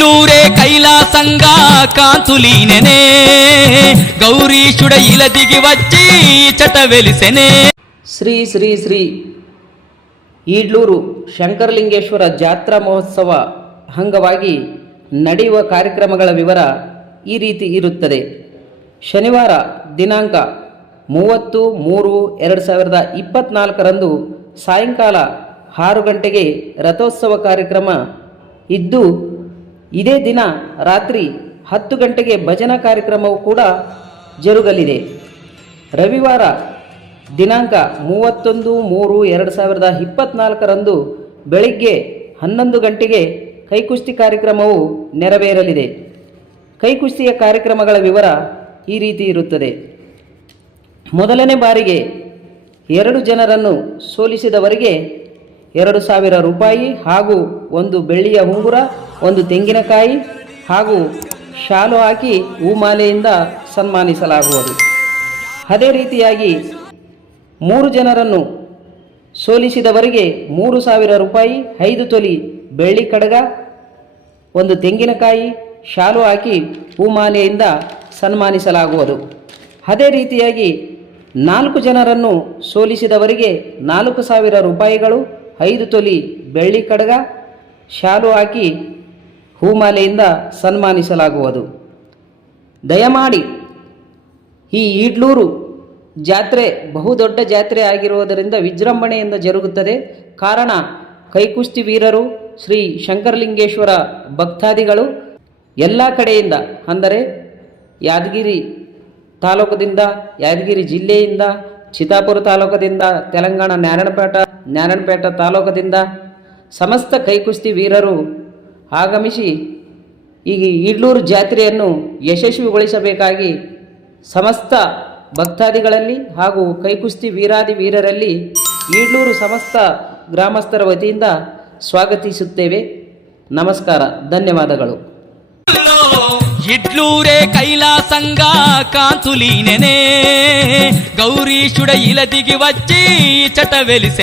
ఇడ్లూరే కైలాసంగా కాంతులీనెనే గౌరీశుడ ఇల దిగి వచ్చి చట వెలిసెనే. ಶ್ರೀ ಶ್ರೀ ಶ್ರೀ ಈಡ್ಲೂರು ಶಂಕರಲಿಂಗೇಶ್ವರ ಜಾತ್ರಾ ಮಹೋತ್ಸವ ಅಂಗವಾಗಿ ನಡೆಯುವ ಕಾರ್ಯಕ್ರಮಗಳ ವಿವರ ಈ ರೀತಿ ಇರುತ್ತದೆ. ಶನಿವಾರ ದಿನಾಂಕ 30/3/2024 ಸಾಯಂಕಾಲ 6 ಗಂಟೆಗೆ ರಥೋತ್ಸವ ಕಾರ್ಯಕ್ರಮ ಇದ್ದು, ಇದೇ ದಿನ ರಾತ್ರಿ 10 ಗಂಟೆಗೆ ಭಜನಾ ಕಾರ್ಯಕ್ರಮವು ಕೂಡ ಜರುಗಲಿದೆ. ರವಿವಾರ ದಿನಾಂಕ 31/3/2024 ಬೆಳಿಗ್ಗೆ 11 ಗಂಟೆಗೆ ಕೈಕುಸ್ತಿ ಕಾರ್ಯಕ್ರಮವು ನೆರವೇರಲಿದೆ. ಕೈಕುಸ್ತಿಯ ಕಾರ್ಯಕ್ರಮಗಳ ವಿವರ ಈ ರೀತಿ ಇರುತ್ತದೆ. ಮೊದಲನೇ ಬಾರಿಗೆ 2 ಜನರನ್ನು ಸೋಲಿಸಿದವರಿಗೆ 2,000 ರೂಪಾಯಿ ಹಾಗೂ 1 ಬೆಳ್ಳಿಯ ಉಂಗುರ, 1 ತೆಂಗಿನಕಾಯಿ ಹಾಗೂ ಶಾಲು ಹಾಕಿ ಹೂಮಾಲೆಯಿಂದ ಸನ್ಮಾನಿಸಲಾಗುವುದು. ಅದೇ ರೀತಿಯಾಗಿ 3 ಜನರನ್ನು ಸೋಲಿಸಿದವರಿಗೆ 3,000 ರೂಪಾಯಿ, 5 ತೊಲಿ ಬೆಳ್ಳಿ ಕಡಗ, 1 ತೆಂಗಿನಕಾಯಿ, ಶಾಲು ಹಾಕಿ ಹೂಮಾಲೆಯಿಂದ ಸನ್ಮಾನಿಸಲಾಗುವುದು. ಅದೇ ರೀತಿಯಾಗಿ 4 ಜನರನ್ನು ಸೋಲಿಸಿದವರಿಗೆ 4,000 ರೂಪಾಯಿಗಳು, 5 ತೊಲಿ ಬೆಳ್ಳಿ ಕಡಗ, ಶಾಲು ಹಾಕಿ ಹೂಮಾಲೆಯಿಂದ ಸನ್ಮಾನಿಸಲಾಗುವುದು. ದಯಮಾಡಿ ಈ ಈಡ್ಲೂರು ಜಾತ್ರೆ ಬಹುದೊಡ್ಡ ಜಾತ್ರೆ ಆಗಿರುವುದರಿಂದ ವಿಜೃಂಭಣೆಯಿಂದ ಜರುಗುತ್ತದೆ. ಕಾರಣ ಕೈಕುಸ್ತಿ ವೀರರು, ಶ್ರೀ ಶಂಕರಲಿಂಗೇಶ್ವರ ಭಕ್ತಾದಿಗಳು ಎಲ್ಲ ಕಡೆಯಿಂದ, ಅಂದರೆ ಯಾದಗಿರಿ ತಾಲೂಕದಿಂದ, ಯಾದಗಿರಿ ಜಿಲ್ಲೆಯಿಂದ, ಚಿತ್ತಾಪುರ ತಾಲೂಕದಿಂದ, ತೆಲಂಗಾಣ ಜ್ಞಾನಪೇಟ ತಾಲೂಕದಿಂದ ಸಮಸ್ತ ಕೈಕುಸ್ತಿ ವೀರರು ಆಗಮಿಸಿ ಈ ಈಡ್ಲೂರು ಜಾತ್ರೆಯನ್ನು ಯಶಸ್ವಿಗೊಳಿಸಬೇಕಾಗಿ ಸಮಸ್ತ ಭಕ್ತಾದಿಗಳಲ್ಲಿ ಹಾಗೂ ಕೈಕುಸ್ತಿ ವೀರರಲ್ಲಿ ಈಡ್ಲೂರು ಸಮಸ್ತ ಗ್ರಾಮಸ್ಥರ ವತಿಯಿಂದ ಸ್ವಾಗತಿಸುತ್ತೇವೆ. ನಮಸ್ಕಾರ, ಧನ್ಯವಾದಗಳು. ఇడ్లూరే కైలాసంగా కాంతులీనెనే గౌరీశుడ ఇల దిగి వచ్చి చట వెలిసెనే.